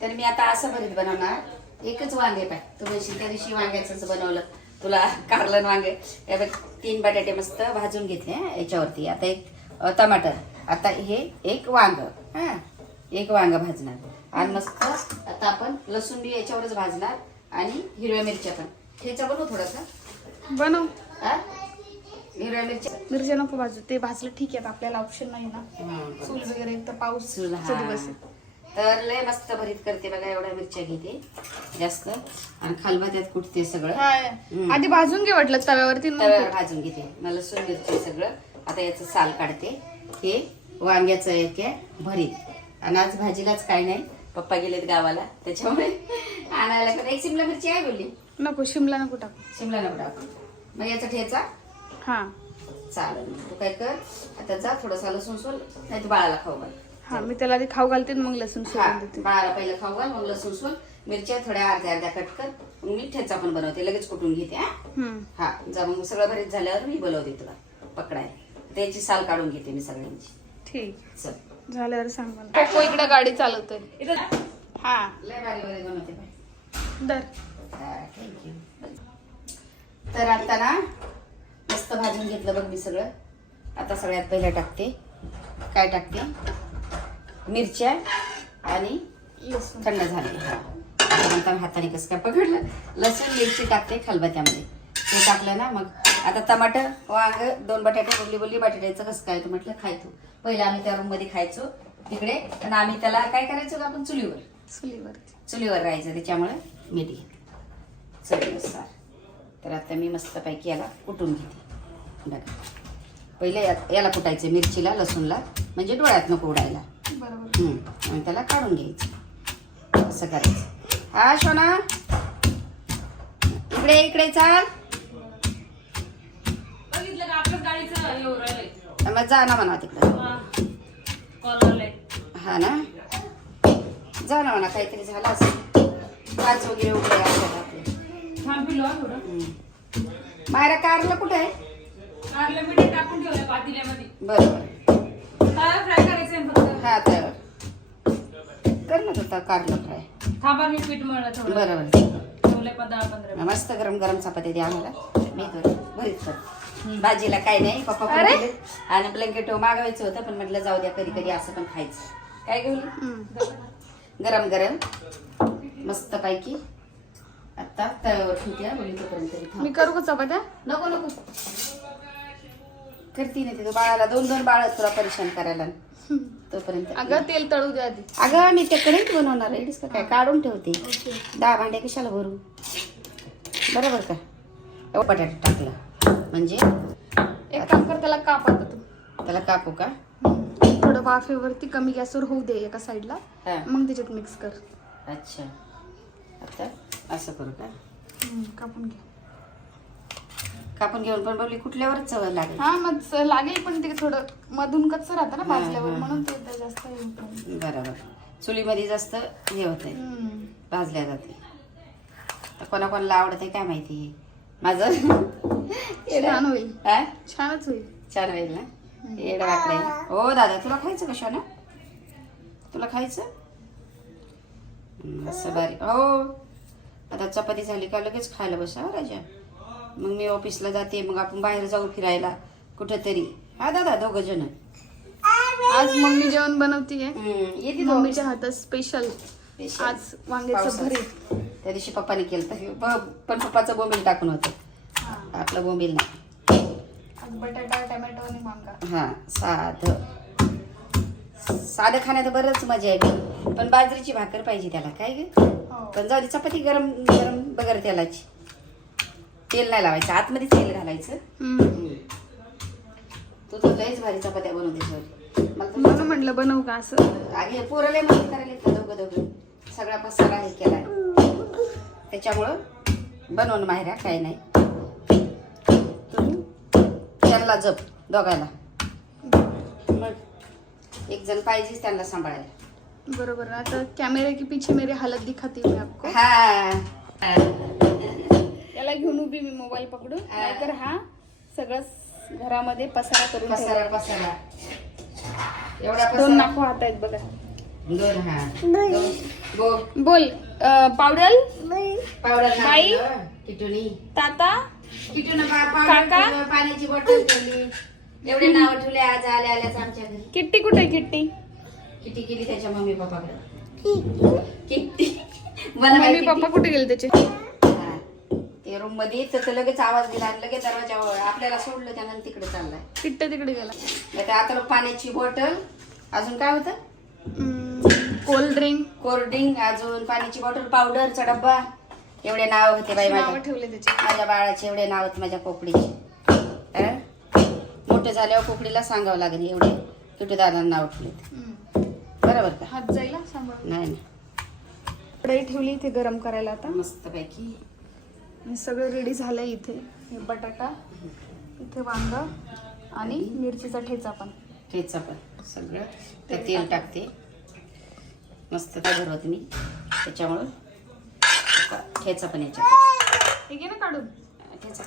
तर मी आता असं भरीत बनवणार. एकच वांगे पाय. तू म्हणशील त्या दिवशी वांग्याचंच बनवलं. तुला कारलन वांगे. बघ तीन बटाटे मस्त भाजून घेतले याच्यावरती. आता एक टमाटर. आता हे एक वांग. हा एक वांग भाजणार. आणि मस्त आता आपण लसूण बी याच्यावरच भाजणार आणि हिरव्या मिरच्या पण. ठेचा बनवू थोडासा. बनव. हा? हिरव्या मिरच्या. नको भाजू. ते भाजलं ठीक आहे आपल्याला ऑप्शन नाही ना. मिरच्या चूल वगैरे एक तर पाऊस. दिवस. तर लय मस्त भरीत करते बघा एवढ्या मिरच्या घेते. जास्त. आणि खालबात्यात कुठते सगळं. आधी भाजून घे वाटलं तव्यावरती मग तव्यावर भाजून घेते. मला मिरची सगळं. आता याचं साल काढते. हे वांग्याचं एक आहे भरीत. आणि आज भाजीलाच काय नाही. पप्पा गेलेत गावाला. त्याच्यामुळे आणायला पण एक शिमला मिरची आहे बोलली? नको शिमला नको टाकू. शिमला नको टाकू. मग याचा ठेचा? हा. चालेल. तू काय कर. आता जा थोडासा लसूण सोल. नाही तर बाळाला खाऊ घाल. हा मी त्याला आधी खाऊ घालते मग लसूण हा, सोडून देते. बाळाला पहिलं खाऊ घाल मग लसूण सोल. मिरच्या थोड्या अर्ध्या अर्ध्या कट कर. मग मी ठेचा पण बनवते लगेच कुटून घेते हा. हा जा मग सगळं भरीत झाल्यावर मी बोलवते तुला पकडाय त्याची साल काढून घेते मी सगळ्यांची. ठीक. चल. झाल्यावर सांग मला. पप्पो इकडे गाडी चालवतोय. हा. लय भारी भारी बनवते. दर. हा, you. तर आता ना मस्त भाजून घेतलं बघ मी सगळं. आता सगळ्यात पहिलं टाकते. काय टाकते? मिरच्या आणि लसूण. थंड झाले हा. नंतर हाताने कसं काय पकडलं? लसूण मिरची टाकते खलबत्यामध्ये. ते टाकलं ना मग. आता टमाटर वांग दोन बटाटे बोलली बोलली बटाट्याचं कसं काय तू म्हटलं खायचो पहिलं आम्ही त्या रूममध्ये खायचो तिकडे. आणि आम्ही त्याला काय करायचो आपण? चुलीवर. चुलीवरती. चुलीवर राहायचं त्याच्यामुळे मीठ घेते चवीनुसार. तर आता मी मस्तपैकी याला कुटून घेते. बघा. पहिले याला कुटायचं मिरचीला लसूणला म्हणजे डोळ्यात नको उडायला बरोबर. आणि त्याला काढून घ्यायचं. असं करायचं. हा शोना इकडे इकडे चाल. मग जा ना म्हणा तिकडं. हा. हा ना? जा ना म्हणा काहीतरी झालं असेल. काच वगैरे उघडे असतात आपले. मायरा कारला कुठे? आहे. बरोबर. फक्त. हा तर. कर ना तुझा कारला फ्राय थांबा मी पीठ मळलं थोडं. बरोबर पंधरा पंधरा मिनिट. मस्त गरम गरम चपाती द्या आम्हाला. मी तर भरीत कर भाजीला काय नाही पप्पा पण अरे? आणि ब्लँकेट मागवायचं होतं पण म्हटलं जाऊ द्या कधी कधी असं पण खायचं. काय घेऊ गरम गरम. मस्त पैकी. आता तव्यावर ठेवते बोलली तोपर्यंत तरी थांब. मी करू का चपात्या? नको नको. करती नाही ते बाळाला दोन दोन बाळ तुला परेशान करायला. तोपर्यंत. अगं तेल तळू दे आधी. अगं मी ते कढईत बनवणार आहे. का काय? काढून ठेवते. दहा भांडे कशाला भरू? बरोबर का? एवढं बटाटा टाकला. म्हणजे? एक काम कर त्याला काप आता तू. त्याला कापू का? थोडं वाफेवरती कमी गॅसवर होऊ दे एका साईडला. मग त्याच्यात मिक्स कर. अच्छा. आता असं करू का? कापून घे. कापून घेऊन पण बघली कुठल्यावरच चव लागेल. हा मग लागेल पण ते थोडं मधून कच्चं राहतं ना हा, भाजल्यावर हा. म्हणून ते ते जास्त हे होत. बरोबर. चुलीमध्ये जास्त हे होतंय हम्म. भाजल्या जाते. तर कोणाकोणाला आवडते काय माहिती? माझं? छान होईल. हा? छानच होईल. छान होईल ना? येड वाकडे. हो दादा तुला खायचं कशा ना तुला खायचं? हम्म, असं बारीक. हो. आता चपाती झाली का लगेच खायला बसा हं राजा. मग मी ऑफिसला जाते मग आपण बाहेर जाऊ फिरायला कुठंतरी. हा दादा दोघ जण. आज मम्मी जेवण बनवतीये? येते मम्मीच्या हातात स्पेशल. आज वांग्याचं. भरीत. त्या दिवशी पप्पाने केलं तर पण पप्पाचं बोंबील टाकून होतं. आपलं बोंबील नाही. बटाटा टोमॅटो आणि वांगा. हा साधं. साधं खाण्यात बरंच मजा आहे पण बाजरीची भाकर पाहिजे त्याला काय ग? हो. पण जाऊ दे चपाती गरम गरम बगर तेलाची तेल नाही लावायचं आतमध्ये तेल घालायचं. तू तर लयच भारी चपात्या बनवते मला म्हटलं बनवू का असं? आगे पोरले मदत करायला येतं दोघं दोघं. सगळा पसारा हे केलाय. त्याच्यामुळं बनवून माहिऱ्या काही नाही. तू त्यांना जप दोघायला मग एक जण पाहिजेच त्यांना सांभाळायला. बरोबर. आता कॅमेरे के पीछे मेरे हालत दिखाती हूँ आपको. हा. त्याला घेऊन उभी मी मोबाईल पकडून. नाहीतर हा सगळं घरामध्ये पसारा करून पसारा ठेवला. पसारा. एवढा दोन पसारा नाखो हात आहेत बघा. दोन हा. दोन. गो बोल. अं, पावडल? पावडर बाई? किटुनी. ताता? किटून काका? पाण्याची बॉटल ठेवली. एवढे नाव ठेवले आज आल्या आल्याच आमच्या घरी. किट्टी कुठे आहे किट्टी? किती गेली त्याच्या मम्मी पप्पाकडे. किती मला मम्मी माहिती पप्पा कुठे गेले त्याचे. ते रूममध्ये तर लगेच आवाज दिला आणि लगेच दरवाजा आपल्याला सोडलं त्यानंतर तिकडे चाललाय. किट्ट तिकडे गेला. नाही तर आता पाण्याची बॉटल अजून काय होतं? कोल्ड ड्रिंक कोल्ड्रिंक अजून पाण्याची बॉटल पावडरचा डब्बा. एवढे नाव होते बाई नाव माझ्या. ठेवले त्याचे. माझ्या बाळाचे एवढे नाव आहेत माझ्या कोकडीचे अं? मोठे झाल्यावर कोकडीला सांगावं लागेल एवढे. किटू दादा नाव ठेवले. बरोबर का? हात जाईल नाही नाही. ठेवली इथे गरम करायला आता. मस्त पैकी. सगळं रेडी झालंय इथे. हे बटाटा इथे वांग आणि मिरचीचा ठेचा पण. ठेचा पण सगळं. ते तेल टाकते. मस्त काय भरवत मी. त्याच्यामुळं ठेचा पण याच्यात. हे घे ना काढून. ठेचा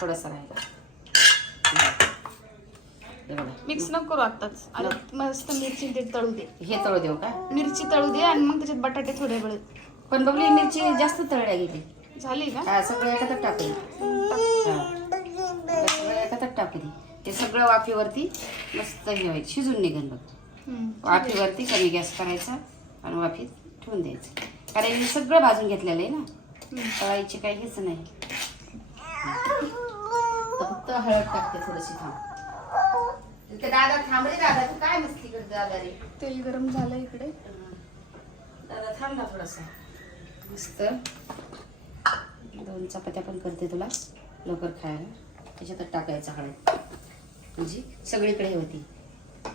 थोडासा राहिला. मिक्स नको करू आत्ताच. आणि मस्त मिरची ते तळू दे. हे तळू देऊ का? मिरची तळू दे आणि मग त्याच्यात बटाटे थोडे वेळ. पण बबली मिरची जास्त तळल्या गेली. झाली का? हा सगळं एखाद्यात टाकू दे हा. सगळं एखाद्यात टाकू दे. ते सगळं वाफेवरती मस्त हे व्हायचं. शिजून निघन बघ. वाफेवरती कमी गॅस करायचा आणि वाफेत ठेवून द्यायचं. कारण हे सगळं भाजून घेतलेलं आहे ना. तळायची काही हेच नाही. फक्त हळद टाकते थोडीशी थांब. ते दादा थांब रे दादा तू काय मस्ती करते दादा रे? तेल गरम झालं इकडे. दादा थांब ना थोडासा. मस्त. दोन चपात्या पण करते तुला लवकर खायला. त्याच्यातच टाकायचं हळद. म्हणजे सगळीकडे होती.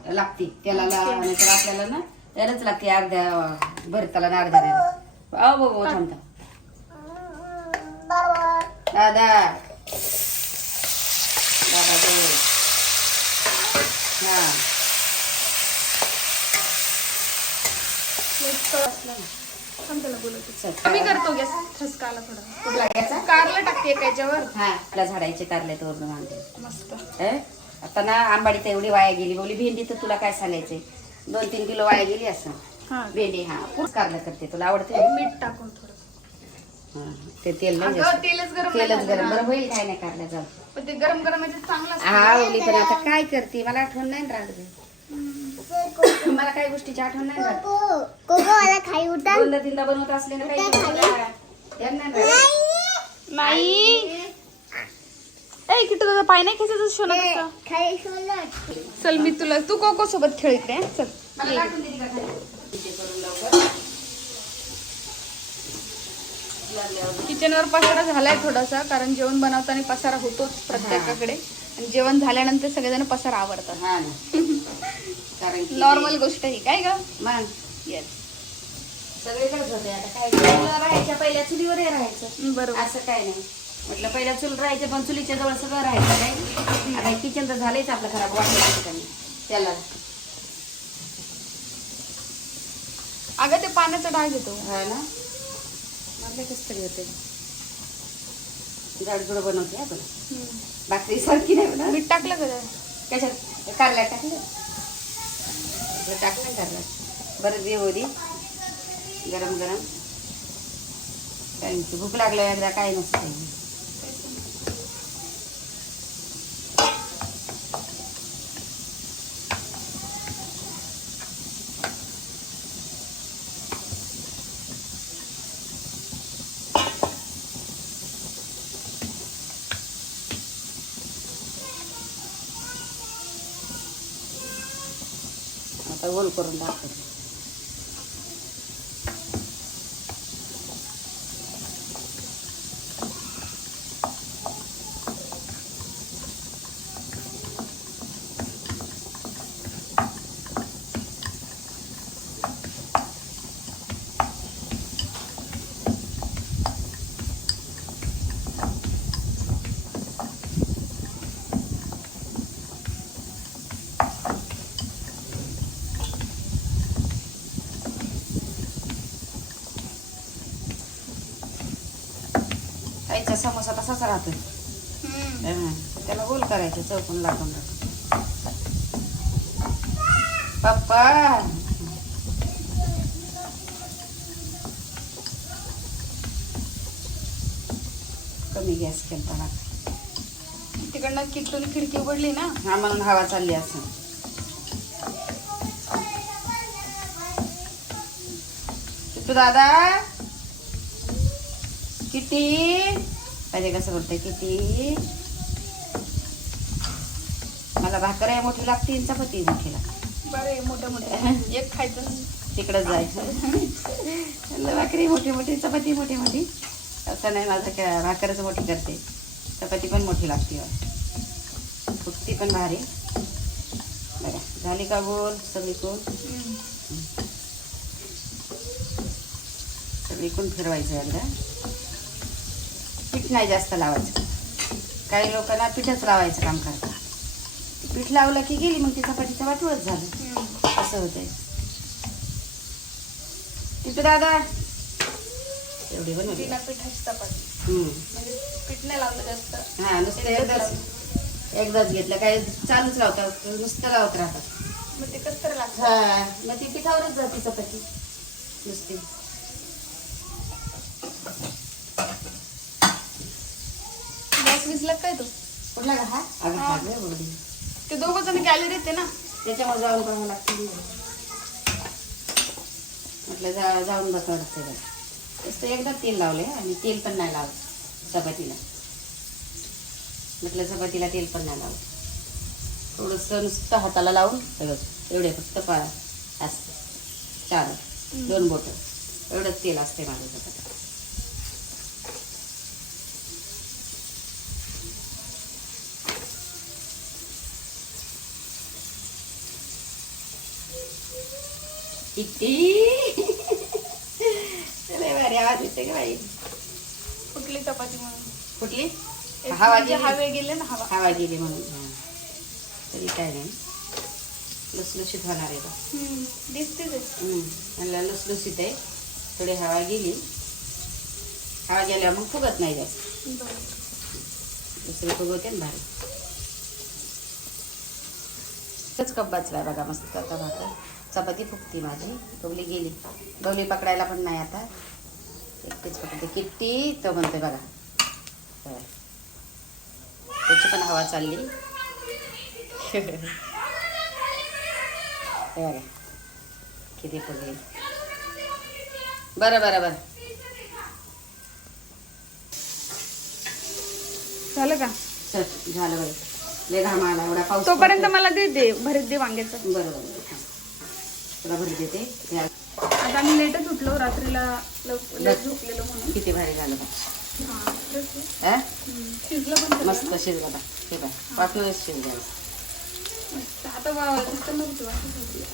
लागते. त्याला नाहीतर आपल्याला ना त्यालाच लागते अर्ध्या भरताला ना अर्ध्या अहो बाबा थांबता दादा. दादा. हा. त्याला. कमी करतो गॅस थोडा. कुठला घ्यायचा कारलं टाकते एका याच्यावर. हा आपल्या झाडाचे कारले तोरण आणते मस्त? आता ना आंबाडी तर एवढी वाया गेली. बोली भेंडी तर तुला काय सांगायचंय दोन तीन किलो वाया गेली असं. हा. भेंडी हा पूर्ण कारलं करते. तुला आवडते? मीठ टाकून थोडं. हा, ते तेल नाही अगं, जास्त. तेलच गरम नाही तेलच झालं गरम. ना. बरं होईल काय नाही कारल्या जाऊ. पण ते गरम गरम आहे ते चांगलं असतं. हा पण आता काय करते? मला आठवण नाही राहत. मला काही गोष्टीची आठवण नाही राहत. उठा. दोनदा तीनदा बनवत असले ना काही गोष्टी. ध्यान नाही राहत. नाही. ए किती तुझा पाय नाही खेचायचं शोना कसं खाई सोलत चल मी तुला तू कोको सोबत खेळ इकडे हं? चल. मला लाटून दे का खाली? इथे करून लवकर. लागल्यावर. किचनवर पसारा झालाय थोडासा कारण जेवण बनवताना पसारा होतोच प्रत्येकाकडे. आणि जेवण झाल्यानंतर सगळेजण पसारा आवडतात हा. ना कारण की नॉर्मल गोष्ट ही काय ग? मग? येस सगळीकडेच होते आता. काय राहायच्या पहिल्या चुलीवर राहायचं. बरोबर. असं काय नाही. म्हटलं पहिल्या चूल राहायचं पण चुलीच्या जवळ सगळं राहायचं काय? आता किचन तर झालंच आपलं खराब वाटलं ठिकाणी. त्याला. अगं ते पाण्याचा डाग येतो. हा ना? आपल्या कसं तरी होते जाडजुडं बनवते आपण भाकरी सारखी नाही बनवत. मीठ टाकलं का त्यात? कशात? कारल्या टाकलं? आपलं टाकलं झालं बरं दे होती गरम गरम. काय म्हणते भूक लागलं एकदा काय नसतं आता गोल करून वरचा समोसा तसाच राहतो त्याला गोल करायचं चौकून लागून पप्पा! कमी गॅस केला ना तिकडनं किटून खिडकी उघडली ना? हा म्हणून हवा चालली असं दादा? किती पाहिजे कसं बोलतंय किती? मला भाकर आहे मोठी लागते चपाती मोठी लागते बरे मोठे मोठे. एक खायचं. तिकडंच जायचं. भाकरी मोठी मोठी चपाती मोठी मोठी. असं नाही माझं काय भाकरच मोठी करते. चपाती पण मोठी लागते बा. फुगती पण भारी. बघा झाली का बोल सगळी कोण हम्म. सगळीकडून फिरवायचं एकदा पीठ नाही जास्त लावायचं. काही लोकांना पीठच लावायचं काम करतात. पीठ लावलं की गेली मग ती चपातीचं वाटूळच झालं. असं होतंय. तिथं दादा. एवढी बनवली. बिना पिठाची चपाती. हम्म. म्हणजे पीठ नाही लावलं जास्त. हा नुसतं एकदाच एकदाच घेतलं. काय चालूच लावतात नुसतं लावत राहतात. मग ते कसं लागतं. हा मग ती पिठावरच जाते चपाती. नुसती. विजला काय तो? कुठला का हा? अगं. ते दोघं जण गॅलरीत आहे ना. त्याच्यामुळे जाऊन पाहावं लागतं. म्हटलं जा जाऊन बसावं लागतं जरा. एकदा तेल लावले आणि तेल पण नाही लावलं चपातीला. म्हटलं चपातीला तेल पण नाही लावलं. थोडंसं नुसतं हाताला लावून सगळं. एवढे फक्त पा असते. चार. दोन बोटं. एवढंच तेल असते माझ्या चपातीला. किती लय भारी आवाज येते का बाई कुठली चपाती म्हणून कुठली एक हवा म्हणजे गेली हवे गेले ना हवा हवा गेली म्हणून हा. तरी काय नाही लसलुशीत होणार आहे बा हम्म. दिसतेच आहे. लसलुशीत थोडी हवा गेली हवा गेल्यावर मग फुगत नाही जास्त बरं. दुसरी फुगवते ना भारी एकच कप बचला बघा मस्त आता भाकर चपाती फुगती माझी. बबली गेली. बबली पकडायला पण नाही आता. एकटीच पकडते. किट्टी तो म्हणतोय बघा. त्याची पण हवा चालली. बघा. किती फुगली. बरं बरं बरं. झालं का? चल झालं बाई लय घाम आला एवढा पाऊस तोपर्यंत. मला दे दे. भरीत दे वांग्याचं. बरं. तुला भरी देते. आता आम्ही लेटच उठलो रात्रीला लेट झोपलेलो म्हणून. किती भारी झालं बा तेच आहे. हम्म. शिजलं मस्त. शिजला बा हे बाय पाठवूनच शिजला.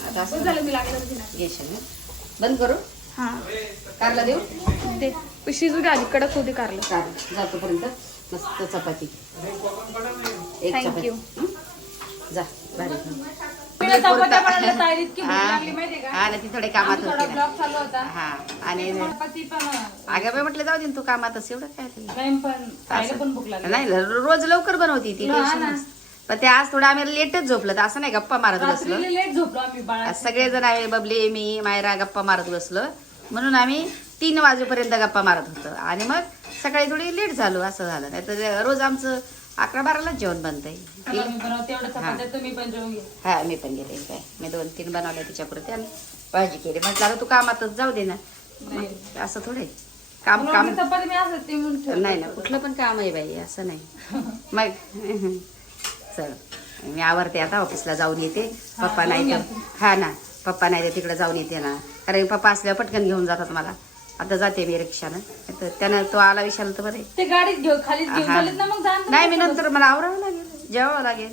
आता असं झालं मी लागलं घेणार घेशील ना बंद करू? हा. कारला देऊ? दे. पण शिजू दे आधी कडक होते कारलं. कार जातोपर्यंत मस्त चपाती. एक. हं? जा भारी. ना ती थोडे कामात होती थोडा ना. ब्लॉग चालू होता. हा आणि अगं बाई म्हटलं जाऊ दे तू कामातच एवढं काय. नाही रोज लवकर बनवती ती. पण ते आज थोडं आम्ही लेटच झोपलं तर असं नाही गप्पा मारत बसलो. आम्ही सगळेजण आहे बबली मी मायरा गप्पा मारत बसलो. म्हणून आम्ही तीन वाजेपर्यंत गप्पा मारत होतो. आणि मग सकाळी थोडी लेट झालो असं झालं. नाही तर रोज आमचं अकरा बारालाच जेवण घ्या. हा मी पण गेले काय? मी दोन तीन बनवले तिच्यापुरते आणि भाजी केली. म्हटलं तू कामातच जाऊ दे ना. असं थोडे. काम काम. नाही ना कुठलं पण काम आहे बाई असं नाही. मग चल. मी आवरते आता ऑफिसला जाऊन येते. पप्पा नाही तर हा ना पप्पा नाही तर तिकडे जाऊन येते ना. कारण पप्पा असल्यावर पटकन घेऊन जातात मला. आता जाते मी रिक्षानं. तर त्यानं तो आला विशाल तर बरे ते गाडीत घेऊ ना. नाही मी नंतर मला आवरावं लागेल जेवावं लागेल.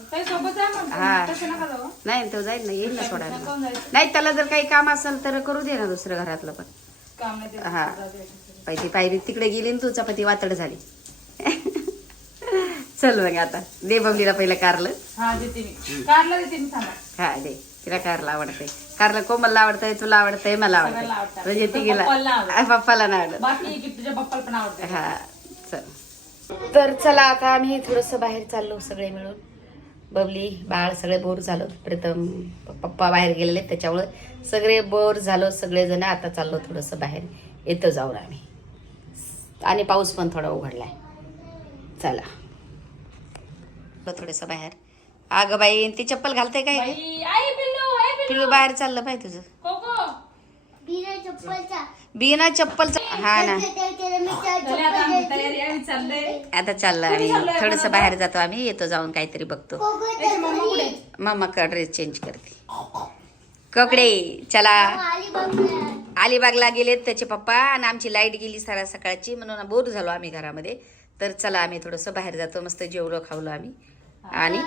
हा. नाही तो जाईल ना येईल ना सोडायला. नाही त्याला जर काही काम असेल तर करू दे ना दुसरं घरातलं पण. काम नाही ते हा. पाहिजे पायरी तिकडे गेली तू चपाती वातड झाली. चल मग आता. दे बबलीला पहिलं कारलं. हा हा दे. तिला कारला आवडते कारलं कोमलला आवडतंय तुला आवडतंय मला आवडतंय. आवडतं. म्हणजे ती गेला पप्पाला नाही आवडत. हा चल. तर चला आता आम्ही थोडस बाहेर चाललो सगळे मिळून. बबली बाळ सगळे बोर झालो. प्रथम पप्पा बाहेर गेलेले त्याच्यामुळे सगळे बोर झालो. सगळेजण आता चाललो थोडस बाहेर. येतो जाऊन आम्ही. आणि पाऊस पण थोडा उघडलाय. चला. थोडस बाहेर. अगं बाई ती चप्पल घालते काय? पिल्लू बाहेर चाललं पाहिजे तुझं. कोको. बिना चप्पलचा. बिना चप्पलचं. हा ना. आता चाललं आम्ही. थोडस बाहेर जातो आम्ही. येतो जाऊन काहीतरी बघतो. मम्मा ड्रेस चेंज करते. ककडे चला. अलिबागला. गेलेत त्याचे पप्पा आणि आमची लाइट गेली सारा सकाळची. म्हणून बोर झालो आम्ही घरामध्ये. तर चला आम्ही थोडंसं बाहेर जातो. मस्त जेवलो खावलो आम्ही. आणि?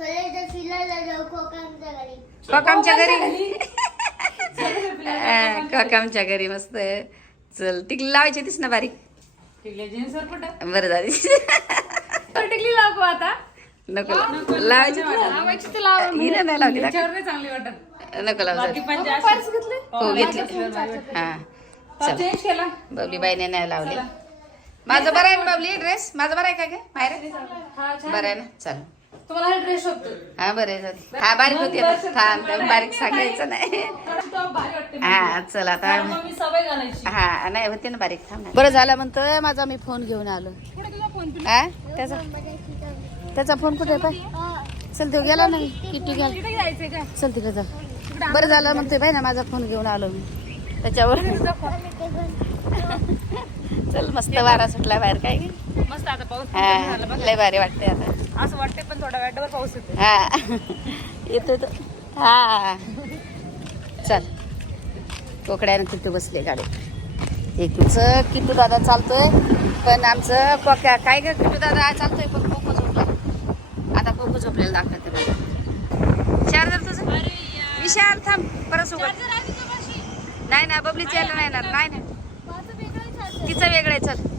तर फिरायला जाऊ घरी काकामच्या घरी काकामच्या घरी मस्त चल टिकली लावायची तीस ना बारीक. बरं झाली टिकली लावू आता? नको. लावायची हिला नाही लावली नको लावू बाकी जाऊ. पण जास्त. हो घेतली. हा. चल. बबली बाईने नाही लावली. माझं बरं आहे ना बबली ड्रेस माझं बरं आहे का गे? बाहेर हा छान बरं आहे. ना? चल. तुम्हाला हा ड्रेस हा बरं आहे झाली. हा बारीक होती थांब बारीक सांगायचं नाही. हा चल आता. सवय घालायची. हा नाही होते ना बारीक. थांब. बरं झालं म्हणतोय माझा मी फोन घेऊन आलो. हा त्याचा? त्याचा फोन कुठे आहे पाय? चल तो गेला नाही किट्टू गेला. चल तिकडे जा. बरं झालं म्हणतोय बाई ना माझा फोन घेऊन आलो मी. त्याच्यावर. चल मस्त वारा सुटला बाहेर काय? मस्त आता पाऊस लय भारी वाटते आता. असं वाटते पण थोड्या वेळावर पाऊस येतो हा. येतो तो. हा. चल. कोकड्यानं किट्टू बसले गाडी. तुझं किट्टू दादा चालतोय पण आमचं कोक्या काय ग किट्टू दादा? चालतोय पण कोको झोपला. आता कोको झोपलेला दाखवते मला चार्जर तुझं? विशाल थांब. परत सोबत. नाही ना बबलीच यायला नाही येणार. नाही ना तिचं वेगळं आहे चल.